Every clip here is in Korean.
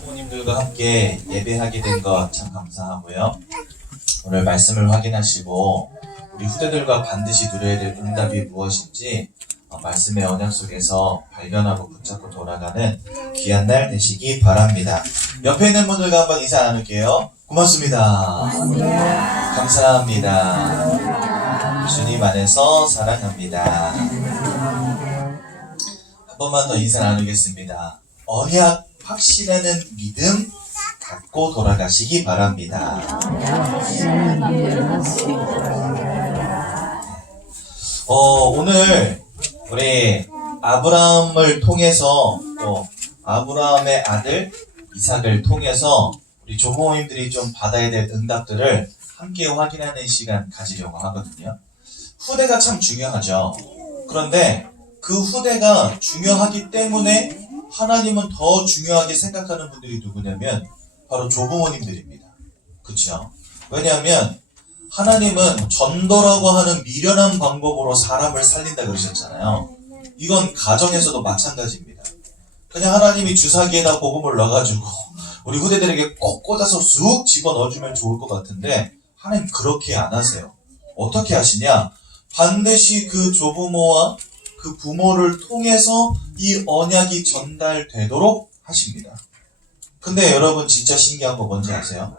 부모님들과 함께 예배하게 된 것 참 감사하고요. 오늘 말씀을 확인하시고 우리 후대들과 반드시 누려야 될 응답이 무엇인지 말씀의 언약 속에서 발견하고 붙잡고 돌아가는 귀한 날 되시기 바랍니다. 옆에 있는 분들과 한번 인사 나눌게요. 고맙습니다. 감사합니다. 주님 안에서 사랑합니다. 한 번만 더 인사 나누겠습니다. 언약 확실하는 믿음 갖고 돌아가시기 바랍니다. 오늘 우리 아브라함을 통해서 또 아브라함의 아들 이삭을 통해서 우리 조부모님들이 좀 받아야 될 응답들을 함께 확인하는 시간 가지려고 하거든요. 후대가 참 중요하죠. 그런데 그 후대가 중요하기 때문에 하나님은 더 중요하게 생각하는 분들이 누구냐면 바로 조부모님들입니다. 그렇죠? 왜냐하면 하나님은 전도라고 하는 미련한 방법으로 사람을 살린다 그러셨잖아요. 이건 가정에서도 마찬가지입니다. 그냥 하나님이 주사기에다 복음을 넣어가지고 우리 후대들에게 꼭 꽂아서 쑥 집어넣어주면 좋을 것 같은데 하나님 그렇게 안 하세요. 어떻게 하시냐? 반드시 그 조부모와 그 부모를 통해서 이 언약이 전달되도록 하십니다. 근데 여러분 진짜 신기한 거 뭔지 아세요?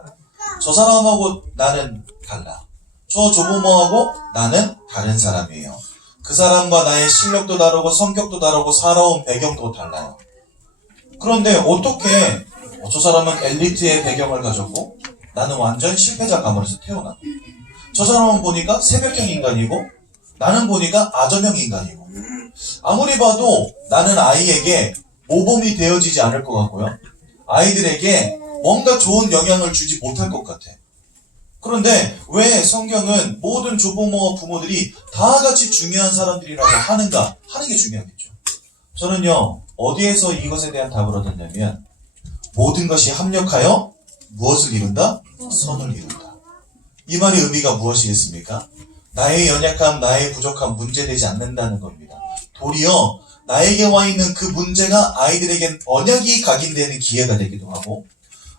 저 사람하고 나는 달라. 저 조부모하고 나는 다른 사람이에요. 그 사람과 나의 실력도 다르고 성격도 다르고 살아온 배경도 달라요. 그런데 어떻게 저 사람은 엘리트의 배경을 가졌고 나는 완전 실패자 가문에서 태어나고 저 사람은 보니까 새벽형 인간이고 나는 보니까 아점형 인간이고 아무리 봐도 나는 아이에게 모범이 되어지지 않을 것 같고요. 아이들에게 뭔가 좋은 영향을 주지 못할 것 같아. 그런데 왜 성경은 모든 조부모와 부모들이 다 같이 중요한 사람들이라고 하는가? 하는 게 중요하겠죠. 저는요, 어디에서 이것에 대한 답을 얻었냐면 모든 것이 합력하여 무엇을 이룬다? 선을 이룬다. 이 말의 의미가 무엇이겠습니까? 나의 연약함, 나의 부족함 문제되지 않는다는 겁니다. 도리어 나에게 와 있는 그 문제가 아이들에겐 언약이 각인되는 기회가 되기도 하고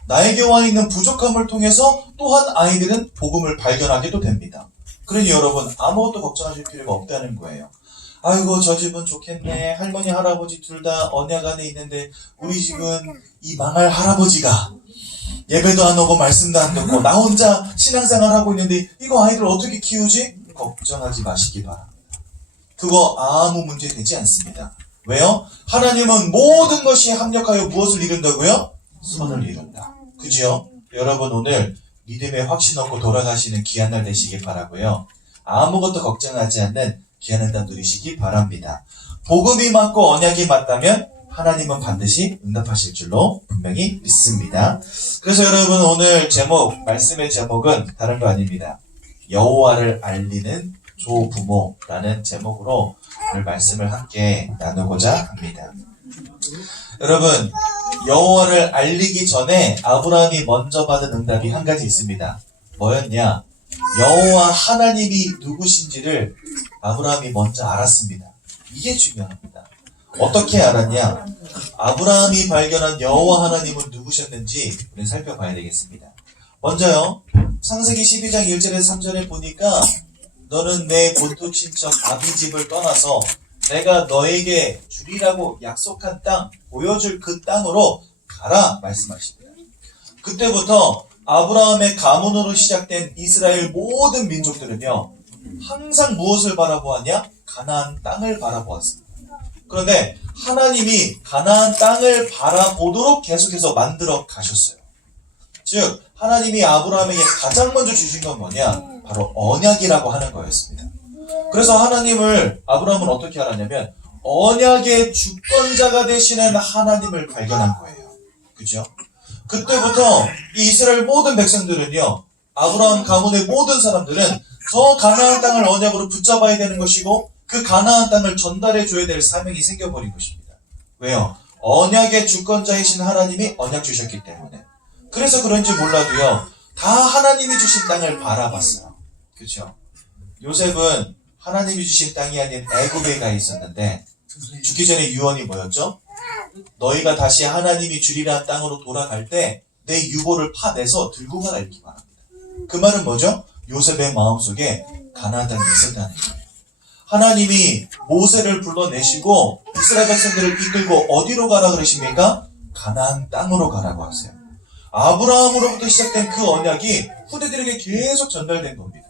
나에게 와 있는 부족함을 통해서 또한 아이들은 복음을 발견하게도 됩니다. 그러니 여러분 아무것도 걱정하실 필요가 없다는 거예요. 아이고 저 집은 좋겠네. 할머니 할아버지 둘 다 언약 안에 있는데 우리 집은 이 망할 할아버지가 예배도 안 오고 말씀도 안 듣고 나 혼자 신앙생활 하고 있는데 이거 아이들 어떻게 키우지? 걱정하지 마시기 바랍니다. 그거 아무 문제 되지 않습니다. 왜요? 하나님은 모든 것이 합력하여 무엇을 이룬다고요? 선을 이룬다. 그죠? 여러분 오늘 믿음에 확신 얻고 돌아가시는 귀한 날 되시길 바라고요. 아무것도 걱정하지 않는 귀한 응답 누리시기 바랍니다. 복음이 맞고 언약이 맞다면 하나님은 반드시 응답하실 줄로 분명히 믿습니다. 그래서 여러분 오늘 말씀의 제목은 다른 거 아닙니다. 여호와를 알리는 조부모라는 제목으로 오늘 말씀을 함께 나누고자 합니다. 여러분 여호와를 알리기 전에 아브라함이 먼저 받은 응답이 한 가지 있습니다. 뭐였냐? 여호와 하나님이 누구신지를 아브라함이 먼저 알았습니다. 이게 중요합니다. 어떻게 알았냐? 아브라함이 발견한 여호와 하나님은 누구셨는지 우리 살펴봐야 되겠습니다. 먼저요, 창세기 12장 1절에서 3절에 보니까 너는 내 본토 친척 아비집을 떠나서 내가 너에게 주리라고 약속한 땅, 보여줄 그 땅으로 가라 말씀하십니다. 그때부터 아브라함의 가문으로 시작된 이스라엘 모든 민족들은요, 항상 무엇을 바라보았냐? 가나안 땅을 바라보았습니다. 그런데 하나님이 가나안 땅을 바라보도록 계속해서 만들어 가셨어요. 즉 하나님이 아브라함에게 가장 먼저 주신 건 뭐냐? 바로 언약이라고 하는 거였습니다. 그래서 아브라함은 어떻게 알았냐면 언약의 주권자가 되시는 하나님을 발견한 거예요. 그죠? 그때부터 이 이스라엘 모든 백성들은요, 아브라함 가문의 모든 사람들은 저 가나안 땅을 언약으로 붙잡아야 되는 것이고 그 가나안 땅을 전달해 줘야 될 사명이 생겨버린 것입니다. 왜요? 언약의 주권자이신 하나님이 언약 주셨기 때문에. 그래서 그런지 몰라도요, 다 하나님이 주신 땅을 바라봤어요. 그렇죠? 요셉은 하나님이 주신 땅이 아닌 애굽에 가 있었는데 죽기 전에 유언이 뭐였죠? 너희가 다시 하나님이 주리라 한 땅으로 돌아갈 때 내 유고를 파내서 들고 가라 이렇게 말합니다. 그 말은 뭐죠? 요셉의 마음속에 가나안 땅이 있었다는 거예요. 하나님이 모세를 불러내시고 이스라엘 백성들을 이끌고 어디로 가라 그러십니까? 가나안 땅으로 가라고 하세요. 아브라함으로부터 시작된 그 언약이 후대들에게 계속 전달된 겁니다.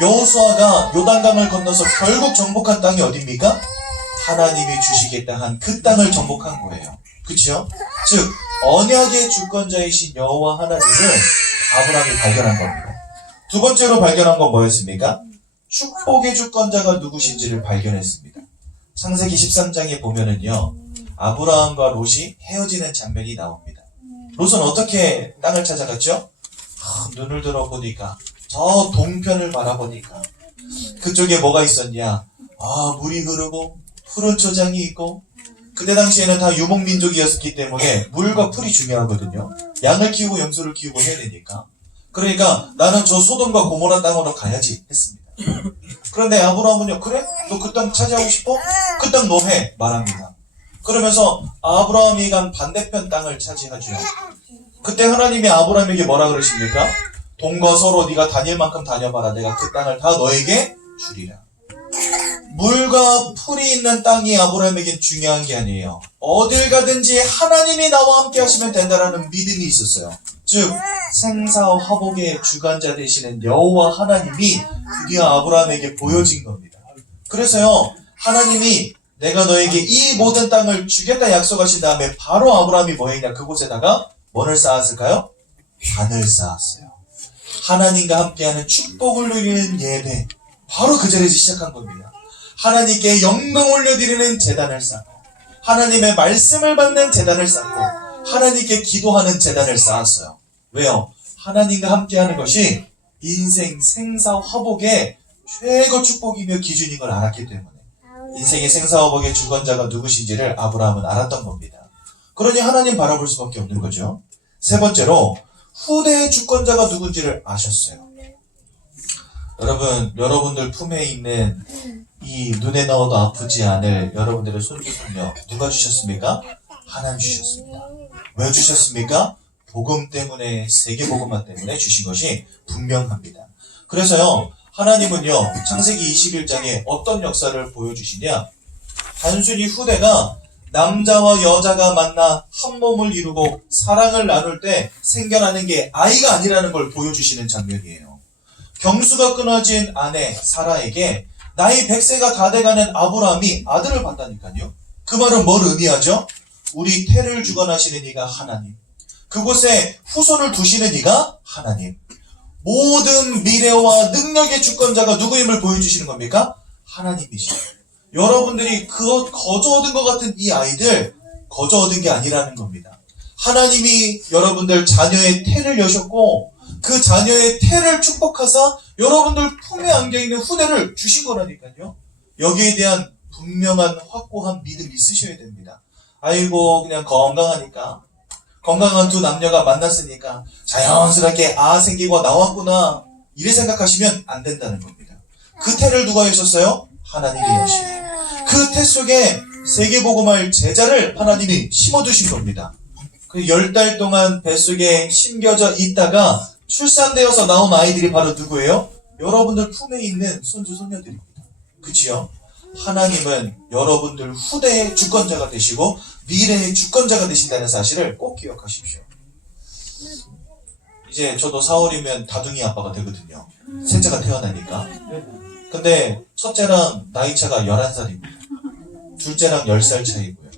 여호수아가 요단강을 건너서 결국 정복한 땅이 어디입니까? 하나님이 주시겠다 한 그 땅을 정복한 거예요. 그렇죠? 즉 언약의 주권자이신 여호와 하나님을 아브라함이 발견한 겁니다. 두 번째로 발견한 건 뭐였습니까? 축복의 주권자가 누구신지를 발견했습니다. 창세기 13장에 보면은요, 아브라함과 롯이 헤어지는 장면이 나옵니다. 롯은 어떻게 땅을 찾아갔죠? 눈을 들어보니까 저 동편을 바라보니까 그쪽에 뭐가 있었냐? 물이 흐르고 푸른 초장이 있고, 그때 당시에는 다 유목민족이었기 때문에 물과 풀이 중요하거든요. 양을 키우고 염소를 키우고 해야 되니까. 그러니까 나는 저 소돔과 고모라 땅으로 가야지 했습니다. 그런데 아브라함은요, 그래? 너 그 땅 차지하고 싶어? 그 땅 너 해 말합니다. 그러면서 아브라함이 간 반대편 땅을 차지하죠. 그때 하나님이 아브라함에게 뭐라 그러십니까? 동거 서로 네가 다닐 만큼 다녀봐라. 내가 그 땅을 다 너에게 주리라. 물과 풀이 있는 땅이 아브라함에겐 중요한 게 아니에요. 어딜 가든지 하나님이 나와 함께 하시면 된다라는 믿음이 있었어요. 즉 생사와 화복의 주관자 되시는 여호와 하나님이 드디어 아브라함에게 보여진 겁니다. 그래서요, 하나님이 내가 너에게 이 모든 땅을 주겠다 약속하신 다음에 바로 아브라함이 뭐 했냐? 그곳에다가 뭐를 쌓았을까요? 단을 쌓았어요. 하나님과 함께하는 축복을 누리는 예배, 바로 그 자리에서 시작한 겁니다. 하나님께 영광 올려드리는 제단을 쌓고, 하나님의 말씀을 받는 제단을 쌓고, 하나님께 기도하는 제단을 쌓았어요. 왜요? 하나님과 함께하는 것이 인생 생사 화복의 최고 축복이며 기준인 걸 알았기 때문에 인생의 생사 화복의 주권자가 누구신지를 아브라함은 알았던 겁니다. 그러니 하나님 바라볼 수밖에 없는 거죠. 세 번째로 후대의 주권자가 누군지를 아셨어요. 여러분들 품에 있는 이 눈에 넣어도 아프지 않을 여러분들의 손주 손녀 누가 주셨습니까? 하나님 주셨습니다. 왜 주셨습니까? 복음 때문에, 세계복음화 때문에 주신 것이 분명합니다. 그래서요, 하나님은요, 창세기 21장에 어떤 역사를 보여주시냐? 단순히 후대가 남자와 여자가 만나 한 몸을 이루고 사랑을 나눌 때 생겨나는 게 아이가 아니라는 걸 보여주시는 장면이에요. 경수가 끊어진 아내 사라에게 나이 100세가 다 돼가는 아브라함이 아들을 봤다니까요. 그 말은 뭘 의미하죠? 우리 태를 주관하시는 이가 하나님, 그곳에 후손을 두시는 이가 하나님, 모든 미래와 능력의 주권자가 누구임을 보여주시는 겁니까? 하나님이시죠. 여러분들이 거저 얻은 것 같은 이 아이들 거저 얻은 게 아니라는 겁니다. 하나님이 여러분들 자녀의 태를 여셨고 그 자녀의 태를 축복하사 여러분들 품에 안겨있는 후대를 주신 거라니까요. 여기에 대한 분명한 확고한 믿음이 있으셔야 됩니다. 아이고 그냥 건강하니까, 건강한 두 남녀가 만났으니까 자연스럽게 생기고 나왔구나 이래 생각하시면 안 된다는 겁니다. 그 태를 누가 여셨어요? 하나님이 여시고 그 태 속에 세계복음할 제자를 하나님이 심어두신 겁니다. 그 10달 동안 뱃속에 심겨져 있다가 출산되어서 나온 아이들이 바로 누구예요? 여러분들 품에 있는 손주 손녀들입니다. 그치요? 하나님은 여러분들 후대의 주권자가 되시고 미래의 주권자가 되신다는 사실을 꼭 기억하십시오. 이제 저도 4월이면 다둥이 아빠가 되거든요. 셋째가 태어나니까. 근데 첫째랑 나이 차가 11살입니다. 둘째랑 10살 차이고요.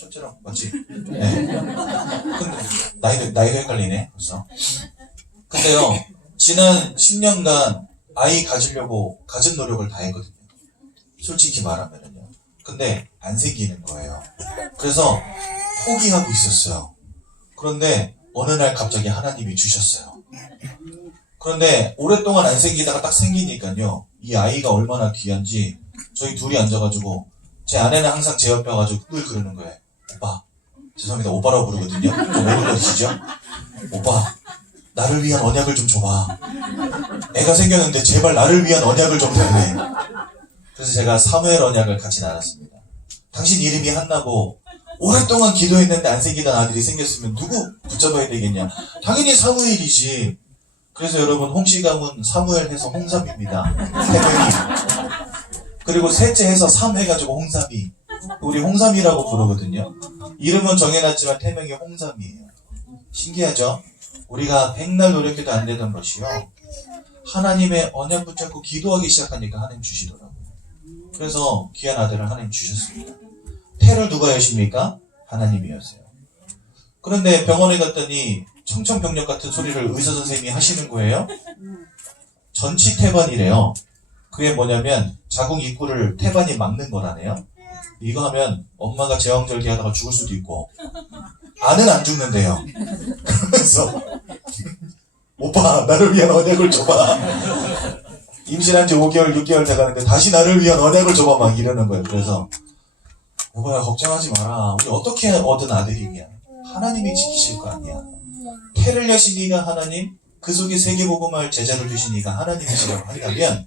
첫째랑 맞지? 네. 근데 나이도 헷갈리네 벌써. 근데요, 지난 10년간 아이 가지려고 가진 노력을 다 했거든요. 솔직히 말하면은요. 근데 안 생기는 거예요. 그래서 포기하고 있었어요. 그런데 어느 날 갑자기 하나님이 주셨어요. 그런데 오랫동안 안 생기다가 딱 생기니까요, 이 아이가 얼마나 귀한지 저희 둘이 앉아가지고, 제 아내는 항상 제 옆에 와가지고 늘 그러는 거예요. 오빠, 죄송합니다, 오빠라고 부르거든요. 좀 오글거리시죠? 오빠, 나를 위한 언약을 좀 줘봐. 애가 생겼는데 제발 나를 위한 언약을 좀 달래. 그래서 제가 사무엘 언약을 같이 나눴습니다. 당신 이름이 한나고 오랫동안 기도했는데 안 생기던 아들이 생겼으면 누구 붙잡아야 되겠냐? 당연히 사무엘이지. 그래서 여러분 홍씨 가문 사무엘 해서 홍삼입니다. 태명이. 그리고 셋째 해서 삼 해가지고 홍삼이. 우리 홍삼이라고 부르거든요. 이름은 정해놨지만 태명이 홍삼이에요. 신기하죠? 우리가 백날 노력해도 안 되던 것이요. 하나님의 언약 붙잡고 기도하기 시작하니까 하나님 주시더라고요. 그래서 귀한 아들을 하나님 주셨습니다. 태를 누가 여십니까? 하나님이었어요. 그런데 병원에 갔더니 청천벽력 같은 소리를 의사 선생님이 하시는 거예요. 전치 태반이래요. 그게 뭐냐면 자궁 입구를 태반이 막는 거라네요. 이거 하면 엄마가 제왕절개 하다가 죽을 수도 있고 아는 안 죽는데요. 그래서 오빠 나를 위한 언약을 줘봐. 임신한 지 5개월 6개월 돼가는데 다시 나를 위한 언약을 줘봐 막 이러는 거예요. 그래서 여보야 걱정하지 마라. 우리 어떻게 얻은 아들이냐. 하나님이 지키실 거 아니야. 태를 여시니가 하나님, 그 속에 세계복음할 제자를 주시니가 하나님이시라고 한다면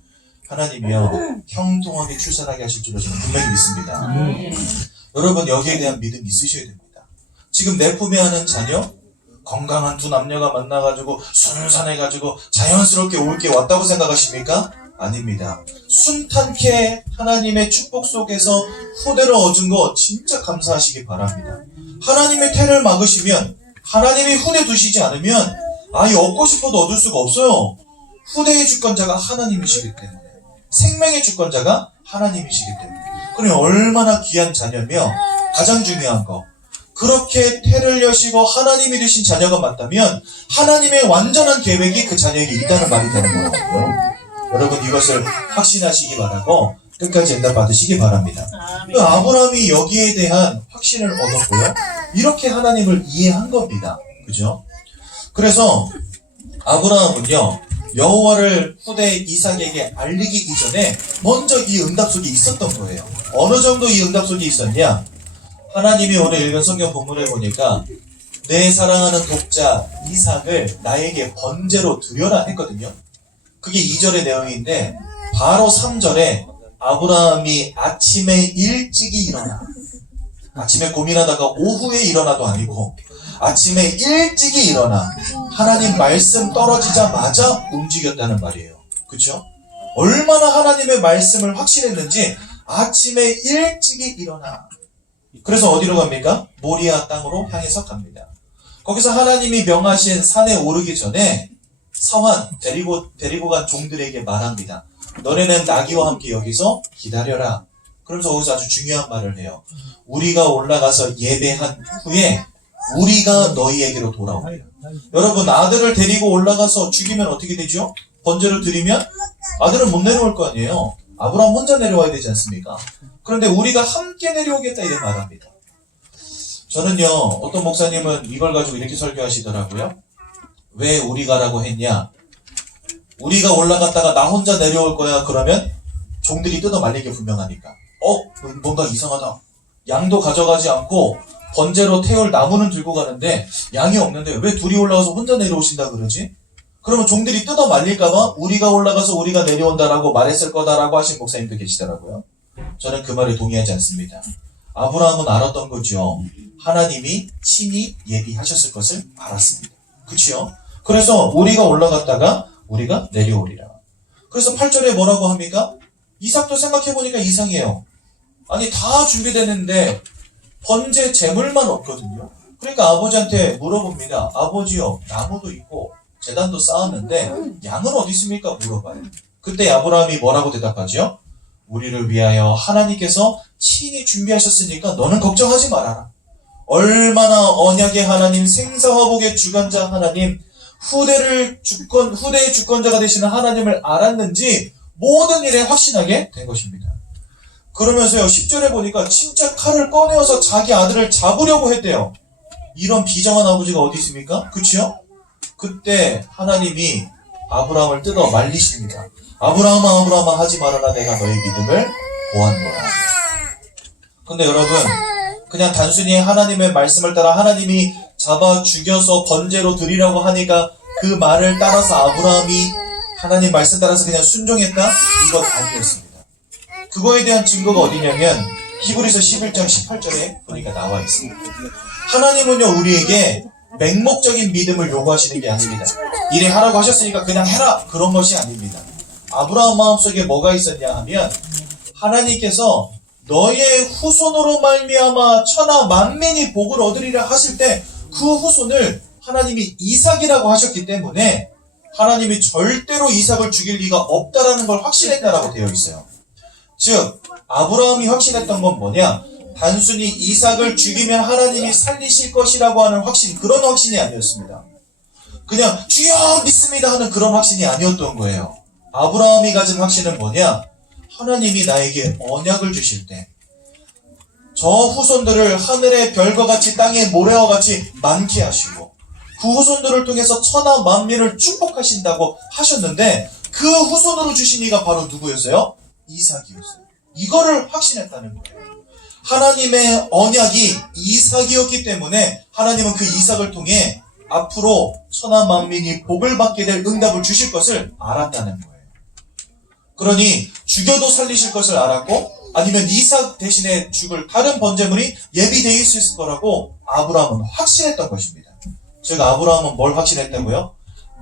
하나님이요 형통하게 출산하게 하실 줄로 저는 분명히 믿습니다. 여러분 여기에 대한 믿음 있으셔야 됩니다. 지금 내 품에 하는 자녀 건강한 두 남녀가 만나가지고 순산해가지고 자연스럽게 올 게 왔다고 생각하십니까? 아닙니다. 순탄케 하나님의 축복 속에서 후대를 얻은 거 진짜 감사하시기 바랍니다. 하나님의 태를 막으시면 하나님이 후대 두시지 않으면 아예 얻고 싶어도 얻을 수가 없어요. 후대의 주권자가 하나님이시기 때문에 생명의 주권자가 하나님이시기 때문에 그럼 얼마나 귀한 자녀며 가장 중요한 거 그렇게 태를 여시고 하나님이 되신 자녀가 맞다면 하나님의 완전한 계획이 그 자녀에게 있다는 말이 되는 거거든요. 여러분 이것을 확신하시기 바라고 끝까지 응답 받으시기 바랍니다. 아브라함이 여기에 대한 확신을 얻었고요. 이렇게 하나님을 이해한 겁니다. 그죠? 그래서 아브라함은요. 여호와를 후대 이삭에게 알리기 이전에 먼저 이 응답 속에 있었던 거예요. 어느 정도 이 응답 속에 있었냐? 하나님이 오늘 읽은 성경 본문을 보니까 내 사랑하는 독자 이삭을 나에게 번제로 드려라 했거든요. 그게 2절의 내용인데 바로 3절에 아브라함이 아침에 일찍이 일어나 아침에 고민하다가 오후에 일어나도 아니고 아침에 일찍이 일어나 하나님 말씀 떨어지자마자 움직였다는 말이에요. 그렇죠? 얼마나 하나님의 말씀을 확신했는지 아침에 일찍이 일어나 그래서 어디로 갑니까? 모리아 땅으로 향해서 갑니다. 거기서 하나님이 명하신 산에 오르기 전에 사환 데리고 간 종들에게 말합니다. 너네는 나귀와 함께 여기서 기다려라. 그러면서 거기서 아주 중요한 말을 해요. 우리가 올라가서 예배한 후에 우리가 너희에게로 돌아옵니다. 여러분 아들을 데리고 올라가서 죽이면 어떻게 되죠? 번제를 드리면 아들은 못 내려올 거 아니에요. 아브라함 혼자 내려와야 되지 않습니까? 그런데 우리가 함께 내려오겠다 이렇게 말합니다. 저는요 어떤 목사님은 이걸 가지고 이렇게 설교하시더라고요. 왜 우리가라고 했냐? 우리가 올라갔다가 나 혼자 내려올 거야 그러면 종들이 뜯어 말리게 분명하니까 뭔가 이상하다. 양도 가져가지 않고 번제로 태울 나무는 들고 가는데 양이 없는데 왜 둘이 올라가서 혼자 내려오신다 그러지? 그러면 종들이 뜯어 말릴까봐 우리가 올라가서 우리가 내려온다라고 말했을 거다라고 하신 목사님도 계시더라고요. 저는 그 말에 동의하지 않습니다. 아브라함은 알았던 거죠. 하나님이 친히 예비하셨을 것을 알았습니다. 그치요? 그래서 우리가 올라갔다가 우리가 내려오리라. 그래서 8절에 뭐라고 합니까? 이삭도 생각해보니까 이상해요. 아니 다 준비됐는데 번제 제물만 없거든요. 그러니까 아버지한테 물어봅니다. 아버지요 나무도 있고 제단도 쌓았는데 양은 어디 있습니까? 물어봐요. 그때 아브라함이 뭐라고 대답하죠? 우리를 위하여 하나님께서 친히 준비하셨으니까 너는 걱정하지 말아라. 얼마나 언약의 하나님, 생사화복의 주관자 하나님, 후대의 주권자가 되시는 하나님을 알았는지 모든 일에 확신하게 된 것입니다. 그러면서요 10절에 보니까 진짜 칼을 꺼내어서 자기 아들을 잡으려고 했대요. 이런 비정한 아버지가 어디 있습니까? 그치요? 그때 하나님이 아브라함을 뜯어 말리십니다. 아브라함아 하지 말아라. 내가 너의 믿음을 보한 거야. 근데 여러분 그냥 단순히 하나님의 말씀을 따라 하나님이 잡아 죽여서 번제로 드리라고 하니까 그 말을 따라서 아브라함이 하나님 말씀 따라서 그냥 순종했다? 이건 아니었습니다. 그거에 대한 증거가 어디냐면 히브리서 11장 18절에 보니까 나와 있습니다. 하나님은요, 우리에게 맹목적인 믿음을 요구하시는 게 아닙니다. 이래 하라고 하셨으니까 그냥 해라, 그런 것이 아닙니다. 아브라함 마음속에 뭐가 있었냐 하면, 하나님께서 너의 후손으로 말미암아 천하 만민이 복을 얻으리라 하실 때 그 후손을 하나님이 이삭이라고 하셨기 때문에 하나님이 절대로 이삭을 죽일 리가 없다라는 걸 확신했다라고 되어 있어요. 즉 아브라함이 확신했던 건 뭐냐? 단순히 이삭을 죽이면 하나님이 살리실 것이라고 하는 확신, 그런 확신이 아니었습니다. 그냥 주여 믿습니다 하는 그런 확신이 아니었던 거예요. 아브라함이 가진 확신은 뭐냐? 하나님이 나에게 언약을 주실 때 저 후손들을 하늘의 별과 같이 땅의 모래와 같이 많게 하시고 그 후손들을 통해서 천하 만민을 축복하신다고 하셨는데 그 후손으로 주신 이가 바로 누구였어요? 이삭이었어요. 이거를 확신했다는 거예요. 하나님의 언약이 이삭이었기 때문에 하나님은 그 이삭을 통해 앞으로 천하 만민이 복을 받게 될 응답을 주실 것을 알았다는 거예요. 그러니 죽여도 살리실 것을 알았고 아니면 이삭 대신에 죽을 다른 번제물이 예비되어 있을 거라고 아브라함은 확신했던 것입니다. 즉 아브라함은 뭘 확신했다고요?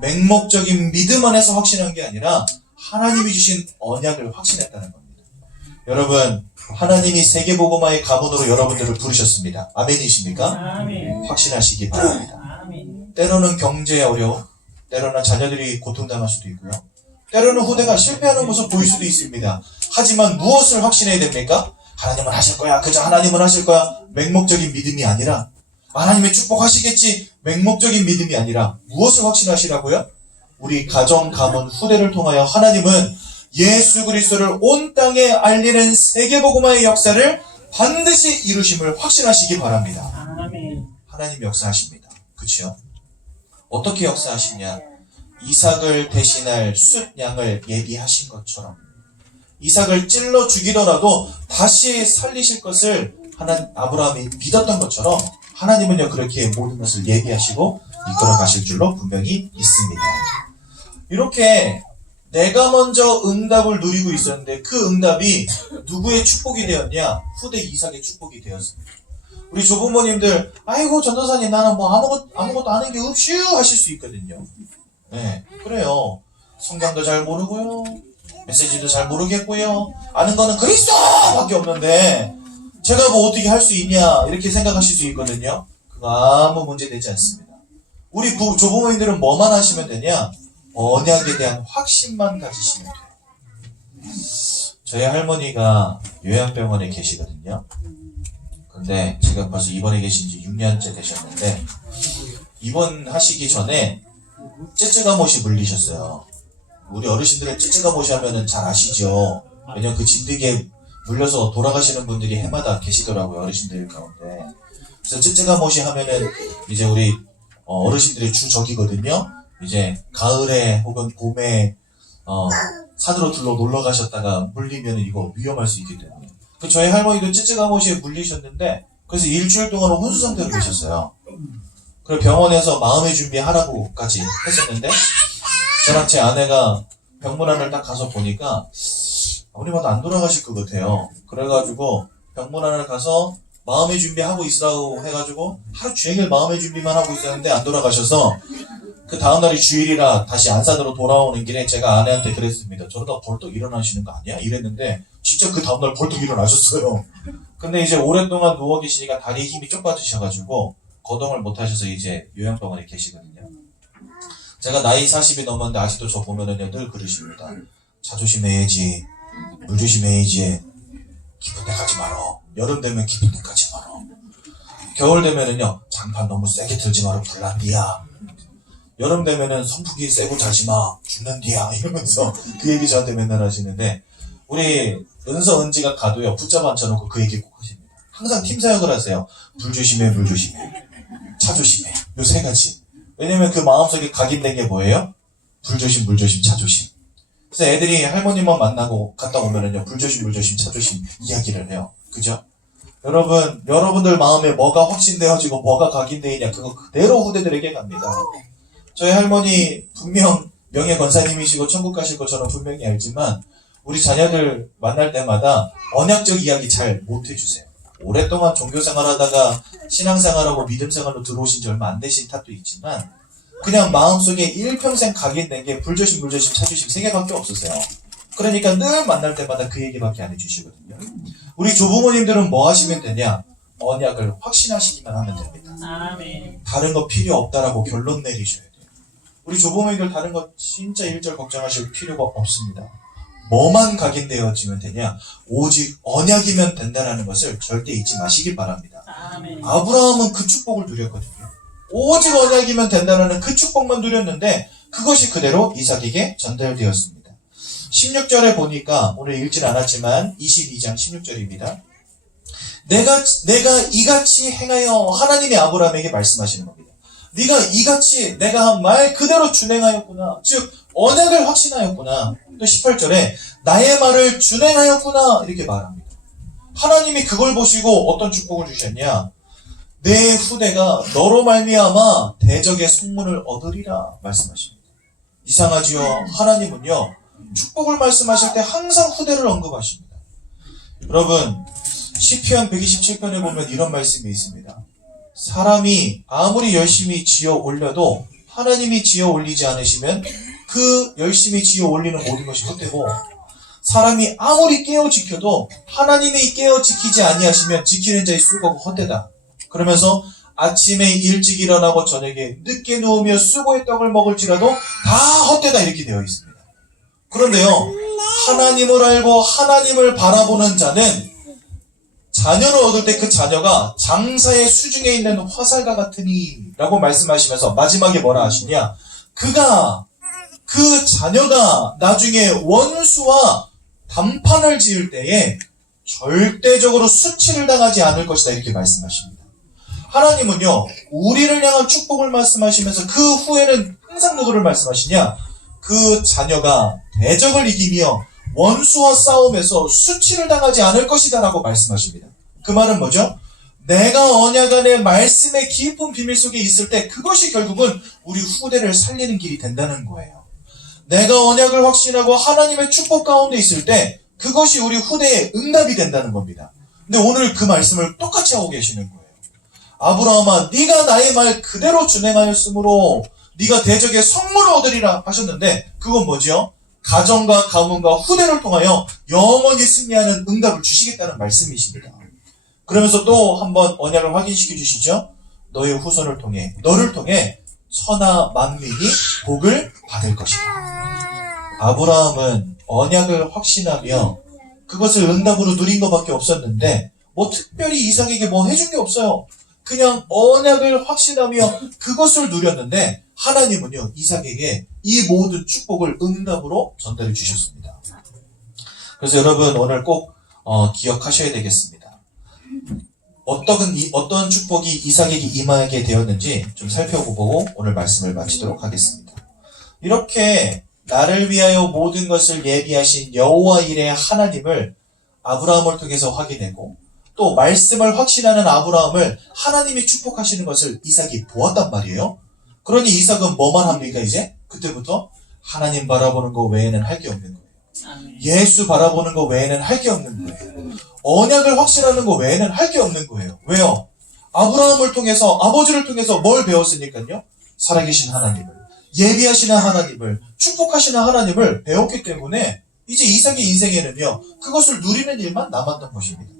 맹목적인 믿음 안에서 확신한 게 아니라 하나님이 주신 언약을 확신했다는 겁니다. 여러분, 하나님이 세계복음화의 가문으로 여러분들을 부르셨습니다. 아멘이십니까? 아멘. 확신하시기 바랍니다. 아멘. 때로는 경제에 어려움, 때로는 자녀들이 고통당할 수도 있고요. 때로는 후대가 실패하는 모습 보일 수도 있습니다. 하지만 무엇을 확신해야 됩니까? 하나님은 하실 거야. 그저 하나님은 하실 거야. 맹목적인 믿음이 아니라 하나님의 축복하시겠지. 맹목적인 믿음이 아니라 무엇을 확신하시라고요? 우리 가정, 가문, 후대를 통하여 하나님은 예수 그리스도를 온 땅에 알리는 세계복음화의 역사를 반드시 이루심을 확신하시기 바랍니다. 아멘. 하나님 역사하십니다. 그렇죠? 어떻게 역사하시냐? 이삭을 대신할 숫양을 예비하신 것처럼 이삭을 찔러 죽이더라도 다시 살리실 것을 아브라함이 믿었던 것처럼 하나님은요 그렇게 모든 것을 예비하시고 이끌어 가실 줄로 분명히 믿습니다. 이렇게 내가 먼저 응답을 누리고 있었는데 그 응답이 누구의 축복이 되었냐? 후대 이삭의 축복이 되었습니다. 우리 조부모님들 아이고 전도사님 나는 뭐 아무것도 아는 게 없슈 하실 수 있거든요. 네, 그래요. 성경도 잘 모르고요. 메시지도 잘 모르겠고요. 아는 거는 그리스도밖에 없는데 제가 뭐 어떻게 할 수 있냐 이렇게 생각하실 수 있거든요. 그거 아무 문제 되지 않습니다. 우리 조부모님들은 뭐만 하시면 되냐? 언약에 대한 확신만 가지시면 돼요. 저희 할머니가 요양병원에 계시거든요. 근데 지금 벌써 입원해 계신 지 6년째 되셨는데 입원하시기 전에 쯔쯔가못이 물리셨어요. 우리 어르신들은 쯔쯔가못이 하면은 잘 아시죠? 왜냐면 그 진드기에 물려서 돌아가시는 분들이 해마다 계시더라고요, 어르신들 가운데. 그래서 쯔쯔가못이 하면은 이제 우리 어르신들의 주적이거든요. 이제 가을에 혹은 봄에 산으로 놀러 가셨다가 물리면 이거 위험할 수 있기 때문에. 저희 할머니도 쯔쯔가못이 물리셨는데 그래서 일주일 동안은 혼수 상태로 계셨어요. 그리고 병원에서 마음의 준비하라고까지 했었는데 저랑 제 아내가 병문안을 딱 가서 보니까 아무리 봐도 안 돌아가실 것 같아요. 그래가지고 병문안을 가서 마음의 준비하고 있으라고 해가지고 하루 종일 마음의 준비만 하고 있었는데 안 돌아가셔서 그 다음날이 주일이라 다시 안산으로 돌아오는 길에 제가 아내한테 그랬습니다. 저러다 벌떡 일어나시는 거 아니야? 이랬는데 진짜 그 다음날 벌떡 일어나셨어요. 근데 이제 오랫동안 누워 계시니까 다리에 힘이 쪽 빠지셔가지고 거동을 못 하셔서 이제 요양병원에 계시거든요. 제가 나이 40이 넘었는데 아직도 저 보면은 늘 그러십니다. 차 조심해야지, 물 조심해야지, 깊은 데 가지 말어. 여름 되면 깊은 데 가지 말어. 겨울 되면은요, 장판 너무 세게 틀지 말어. 불난디야. 여름 되면은 선풍기 세고 자지 마. 죽는디야. 이러면서 그 얘기 저한테 맨날 하시는데, 우리 은지가 가도요, 붙잡아 앉혀놓고 그 얘기 꼭 하십니다. 항상 팀 사역을 하세요. 불 조심해, 물 조심해. 차 조심해. 요 세 가지. 왜냐면 그 마음속에 각인된 게 뭐예요? 불 조심, 물 조심, 차 조심. 그래서 애들이 할머니만 만나고 갔다 오면은요, 불 조심, 물 조심, 차 조심 이야기를 해요. 그죠? 여러분들 마음에 뭐가 확신되어지고 뭐가 각인되어 있냐, 그거 그대로 후대들에게 갑니다. 저희 할머니 분명 명예 권사님이시고 천국 가실 것처럼 분명히 알지만 우리 자녀들 만날 때마다 언약적 이야기 잘 못 해주세요. 오랫동안 종교생활 하다가 신앙생활하고 믿음생활로 들어오신 지 얼마 안 되신 탓도 있지만 그냥 마음속에 일평생 각인된 게 불조심, 물조심, 차조심 3개밖에 없으세요. 그러니까 늘 만날 때마다 그 얘기밖에 안 해주시거든요. 우리 조부모님들은 뭐 하시면 되냐? 언약을 확신하시기만 하면 됩니다. 아멘. 다른 거 필요 없다라고 결론 내리셔야 돼요. 우리 조부모님들 다른 거 진짜 일절 걱정하실 필요가 없습니다. 뭐만 각인되어지면 되냐? 오직 언약이면 된다는 것을 절대 잊지 마시기 바랍니다. 아멘. 아브라함은 그 축복을 누렸거든요. 오직 언약이면 된다는 그 축복만 누렸는데 그것이 그대로 이삭에게 전달되었습니다. 16절에 보니까 오늘 읽진 않았지만 22장 16절입니다. 내가 이같이 행하여 하나님이 아브라함에게 말씀하시는 겁니다. 네가 이같이 내가 한 말 그대로 준행하였구나. 즉 언약을 확신하였구나. 또 18절에 나의 말을 준행하였구나 이렇게 말합니다. 하나님이 그걸 보시고 어떤 축복을 주셨냐? 내 후대가 너로 말미암아 대적의 성문을 얻으리라 말씀하십니다. 이상하지요? 하나님은요 축복을 말씀하실 때 항상 후대를 언급하십니다. 여러분 시편 127편에 보면 이런 말씀이 있습니다. 사람이 아무리 열심히 지어 올려도 하나님이 지어 올리지 않으시면 그 열심히 지어 올리는 모든 것이 헛되고 사람이 아무리 깨어 지켜도 하나님이 깨어 지키지 아니하시면 지키는 자의 수고가 헛되다. 그러면서 아침에 일찍 일어나고 저녁에 늦게 누우며 수고의 떡을 먹을지라도 다 헛되다 이렇게 되어 있습니다. 그런데요 하나님을 알고 하나님을 바라보는 자는 자녀를 얻을 때 그 자녀가 장사의 수중에 있는 화살과 같으니 라고 말씀하시면서 마지막에 뭐라 하시냐? 그 자녀가 나중에 원수와 단판을 지을 때에 절대적으로 수치를 당하지 않을 것이다 이렇게 말씀하십니다. 하나님은요 우리를 향한 축복을 말씀하시면서 그 후에는 항상 누구를 말씀하시냐? 그 자녀가 대적을 이기며 원수와 싸움에서 수치를 당하지 않을 것이다 라고 말씀하십니다. 그 말은 뭐죠? 내가 언약 안에 말씀의 깊은 비밀 속에 있을 때 그것이 결국은 우리 후대를 살리는 길이 된다는 거예요. 내가 언약을 확신하고 하나님의 축복 가운데 있을 때 그것이 우리 후대의 응답이 된다는 겁니다. 근데 오늘 그 말씀을 똑같이 하고 계시는 거예요. 아브라함아 네가 나의 말 그대로 준행하였으므로 네가 대적의 성문을 얻으리라 하셨는데 그건 뭐죠? 가정과 가문과 후대를 통하여 영원히 승리하는 응답을 주시겠다는 말씀이십니다. 그러면서 또 한번 언약을 확인시켜 주시죠. 너의 후손을 통해 너를 통해 천하 만민이 복을 받을 것이다. 아브라함은 언약을 확신하며 그것을 응답으로 누린 것밖에 없었는데 뭐 특별히 이삭에게 뭐 해준 게 없어요. 그냥 언약을 확신하며 그것을 누렸는데 하나님은요 이삭에게 이 모든 축복을 응답으로 전달해 주셨습니다. 그래서 여러분 오늘 꼭 기억하셔야 되겠습니다. 어떤 축복이 이삭에게 임하게 되었는지 좀 살펴보고 오늘 말씀을 마치도록 하겠습니다. 이렇게 나를 위하여 모든 것을 예비하신 여호와 일의 하나님을 아브라함을 통해서 확인했고 또 말씀을 확신하는 아브라함을 하나님이 축복하시는 것을 이삭이 보았단 말이에요. 그러니 이삭은 뭐만 합니까 이제? 그때부터 하나님 바라보는 거 외에는 할 게 없는 거예요. 예수 바라보는 거 외에는 할 게 없는 거예요. 언약을 확신하는 거 외에는 할 게 없는 거예요. 왜요? 아브라함을 통해서 아버지를 통해서 뭘 배웠으니까요? 살아계신 하나님을 예비하시는 하나님을 축복하시는 하나님을 배웠기 때문에 이제 이삭의 인생에는요 그것을 누리는 일만 남았던 것입니다.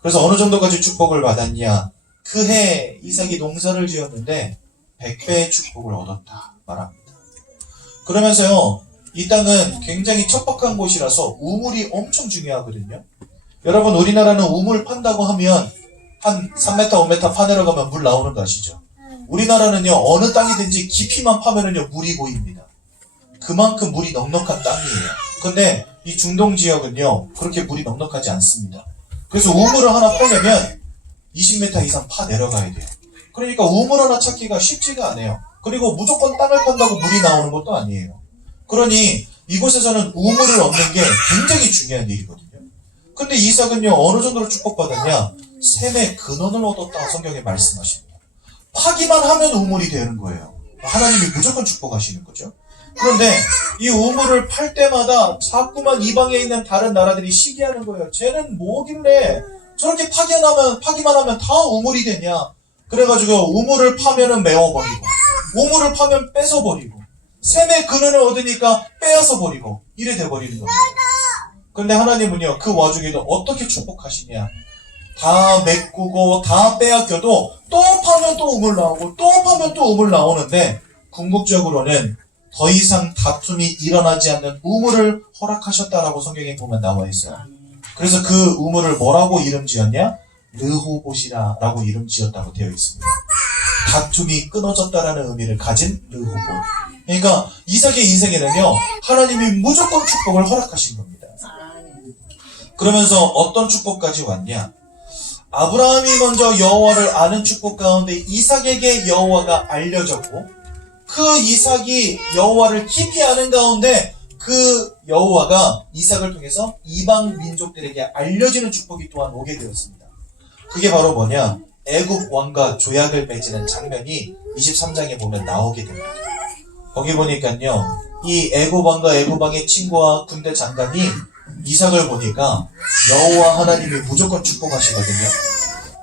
그래서 어느 정도까지 축복을 받았냐? 그 해 이삭이 농사를 지었는데 100배의 축복을 얻었다 말합니다. 그러면서요 이 땅은 굉장히 척박한 곳이라서 우물이 엄청 중요하거든요. 여러분 우리나라는 우물 판다고 하면 한 3m 5m 파내러 가면 물 나오는 거 아시죠? 우리나라는요 어느 땅이든지 깊이만 파면은요 물이 보입니다. 그만큼 물이 넉넉한 땅이에요. 근데 이 중동 지역은요 그렇게 물이 넉넉하지 않습니다. 그래서 우물을 하나 파려면 20m 이상 파 내려가야 돼요. 그러니까 우물 하나 찾기가 쉽지가 않아요. 그리고 무조건 땅을 판다고 물이 나오는 것도 아니에요. 그러니 이곳에서는 우물을 얻는 게 굉장히 중요한 일이거든요. 근데 이삭은요 어느 정도로 축복받았냐? 샘의 근원을 얻었다 성경에 말씀하십니다. 파기만 하면 우물이 되는 거예요. 하나님이 무조건 축복하시는 거죠. 그런데 이 우물을 팔 때마다 자꾸만 이방에 있는 다른 나라들이 시기하는 거예요. 쟤는 뭐길래 저렇게 파기만 하면 다 우물이 되냐. 그래가지고 우물을 파면은 메워버리고, 우물을 파면 뺏어버리고, 샘의 근원을 얻으니까 빼앗아 버리고, 이래 돼버리는 겁니다. 근데 하나님은요, 그 와중에도 어떻게 축복하시냐. 다 메꾸고 다 빼앗겨도 또 파면 또 우물 나오고 또 파면 또 우물 나오는데, 궁극적으로는 더 이상 다툼이 일어나지 않는 우물을 허락하셨다라고 성경에 보면 나와 있어요. 그래서 그 우물을 뭐라고 이름 지었냐? 르호봇이라고 이름 지었다고 되어 있습니다. 다툼이 끊어졌다라는 의미를 가진 르호봇. 그러니까 이삭의 인생에는요, 하나님이 무조건 축복을 허락하신 겁니다. 그러면서 어떤 축복까지 왔냐? 아브라함이 먼저 여호와를 아는 축복 가운데 이삭에게 여호와가 알려졌고, 그 이삭이 여호와를 깊이 아는 가운데 그 여호와가 이삭을 통해서 이방 민족들에게 알려지는 축복이 또한 오게 되었습니다. 그게 바로 뭐냐? 애굽 왕과 조약을 맺는 장면이 23장에 보면 나오게 됩니다. 거기 보니까요, 이 애굽 왕과 애굽 왕의 친구와 군대 장관이 이삭을 보니까 여호와 하나님이 무조건 축복하시거든요.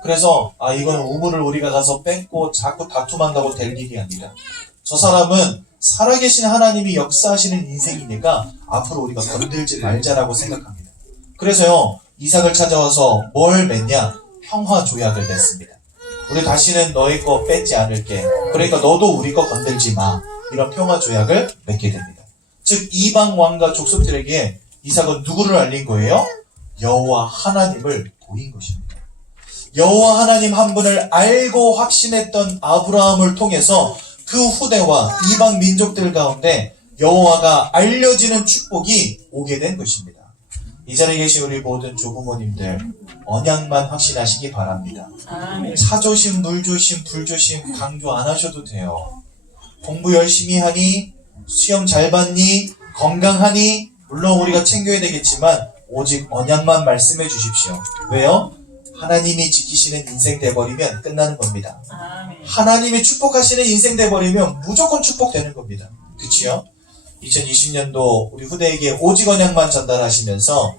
그래서 이거는 우물을 우리가 가서 뺏고 자꾸 다툼한다고 될 일이 아니라, 저 사람은 살아계신 하나님이 역사하시는 인생이니까 앞으로 우리가 건들지 말자라고 생각합니다. 그래서요, 이삭을 찾아와서 뭘 맺냐? 평화 조약을 맺습니다. 우리 다시는 너희 거 뺏지 않을게. 그러니까 너도 우리 거 건들지 마. 이런 평화 조약을 맺게 됩니다. 즉 이방 왕과 족속들에게 이삭은 누구를 알린 거예요? 여호와 하나님을 보인 것입니다. 여호와 하나님 한 분을 알고 확신했던 아브라함을 통해서 그 후대와 이방 민족들 가운데 여호와가 알려지는 축복이 오게 된 것입니다. 이 자리에 계신 우리 모든 조부모님들, 언약만 확신하시기 바랍니다. 차조심, 물조심, 불조심 강조 안 하셔도 돼요. 공부 열심히 하니, 시험 잘 봤니, 건강하니, 물론 우리가 챙겨야 되겠지만 오직 언약만 말씀해 주십시오. 왜요? 하나님이 지키시는 인생 돼버리면 끝나는 겁니다. 하나님이 축복하시는 인생 돼버리면 무조건 축복되는 겁니다. 그치요? 2020년도 우리 후대에게 오직 언약만 전달하시면서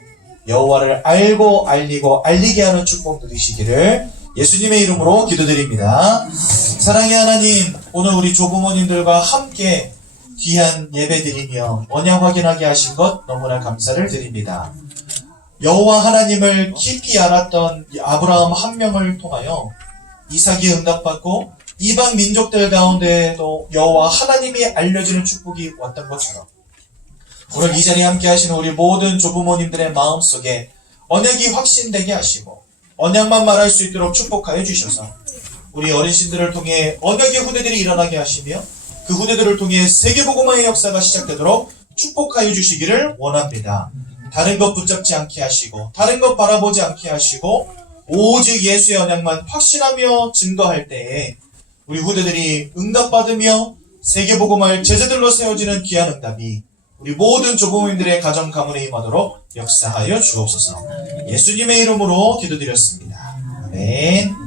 여호와를 알고 알리고 알리게 하는 축복 누리시기를 예수님의 이름으로 기도드립니다. 사랑의 하나님, 오늘 우리 조부모님들과 함께 귀한 예배드리며 언약 확인하게 하신 것 너무나 감사를 드립니다. 여호와 하나님을 깊이 알았던 아브라함 한 명을 통하여 이삭이 응답받고 이방 민족들 가운데에도 여호와 하나님이 알려지는 축복이 왔던 것처럼, 오늘 이 자리에 함께 하시는 우리 모든 조부모님들의 마음속에 언약이 확신되게 하시고 언약만 말할 수 있도록 축복하여 주셔서 우리 어르신들을 통해 언약의 후대들이 일어나게 하시며 그 후대들을 통해 세계복음화의 역사가 시작되도록 축복하여 주시기를 원합니다. 다른 것 붙잡지 않게 하시고 다른 것 바라보지 않게 하시고 오직 예수의 언약만 확신하며 증거할 때에 우리 후대들이 응답받으며 세계복음화의 제자들로 세워지는 귀한 응답이 우리 모든 조부모님들의 가정 가문에 임하도록 역사하여 주옵소서. 예수님의 이름으로 기도드렸습니다. 아멘.